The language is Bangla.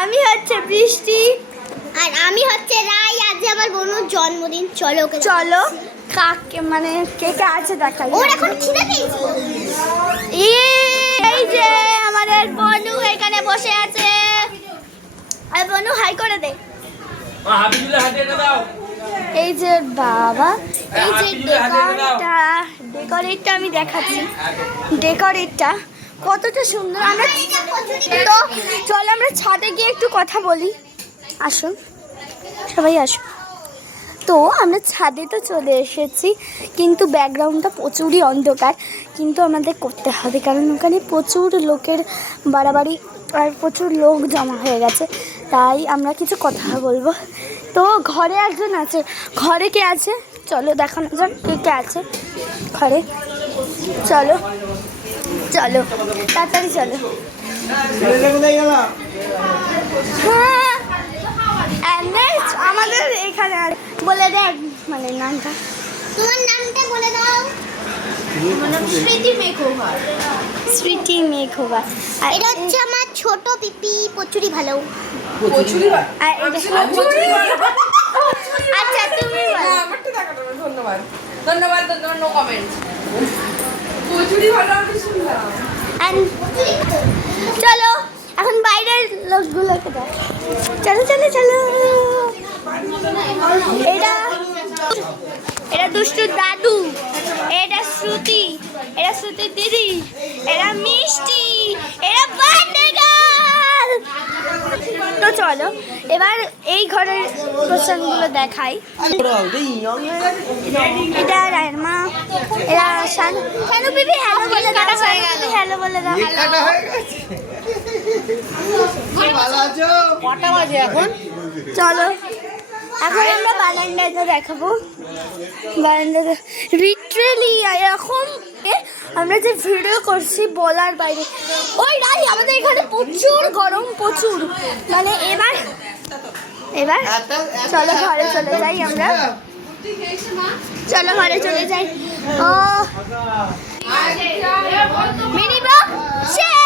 আমি হচ্ছে বৃষ্টি আর আমি হচ্ছে রাই। আজ আমার বোনের জন্মদিন। চলো ওকে চলো কাকে মানে কে কে আছে দেখাই। ওর এখন খিদে পেয়েছে। এই যে আমাদের বনু এখানে বসে আছে। আর বনু হাই করে দে। এই যে বাবা, এই যে ডেকোরেটটা আমি দেখাচ্ছি। ডেকোরেটটা কতটা সুন্দর। আমরা তো চল আমরা ছাদে গিয়ে একটু কথা বলি। আসুন সবাই আসুন। তো আমরা ছাদে তো চলে এসেছি, কিন্তু ব্যাকগ্রাউন্ডটা প্রচুরই অন্ধকার, কিন্তু আমাদের করতে হবে কারণ ওখানে প্রচুর লোকের বাড়াবাড়ি আর প্রচুর লোক জমা হয়ে গেছে, তাই আমরা কিছু কথা বলবো। তো ঘরে একজন আছে, ঘরে কে আছে চলো দেখানো যাক কে কে আছে ঘরে। চলো চলো তাড়াতাড়ি চলো। হ্যাঁ আমাদের এখানে বলে দেখ মানে নামটা। তোমার নামটা বলে দাও। স্মৃতি মেঘোভার। স্মৃতি মেঘোভার। আর এটা হচ্ছে আমার ছোট পিপি কচুরি ভালো। আচ্ছা তুমি ধন্যবাদ ধন্যবাদ ধন্যবাদ, নো কমেন্ট। কচুরি ভালো আমি শুনলাম। চলো এখন বাইরের লোকগুলোকে দেখ। চলো চলো চলো। এটা দুষ্টুর দাদু, এটা শ্রুতি, এটা শ্রুতির দিদি, এটা মিষ্টি, এটা বার্থডে গার্ল। তো চলো এবার এই ঘরের প্রসঙ্গগুলো দেখাই। এটা রায়ের মা, এরা শানু। শানু বিবি হ্যালো বলে দাও। হ্যালো বলে দাও। কটা বাজে এখন? চলো এখন আমরা বারান্দাতে দেখাবো। বারান্দাতে লিটারালি এখন আমরা যে ভিডিও করছি বলার বাইরে। ওই রাই আমাদের এখানে প্রচুর গরম, প্রচুর মানে এবার চলো ঘরে চলে যাই আমরা। চলো ঘরে চলে যাই। ও মিনি ব্লগ শেষ।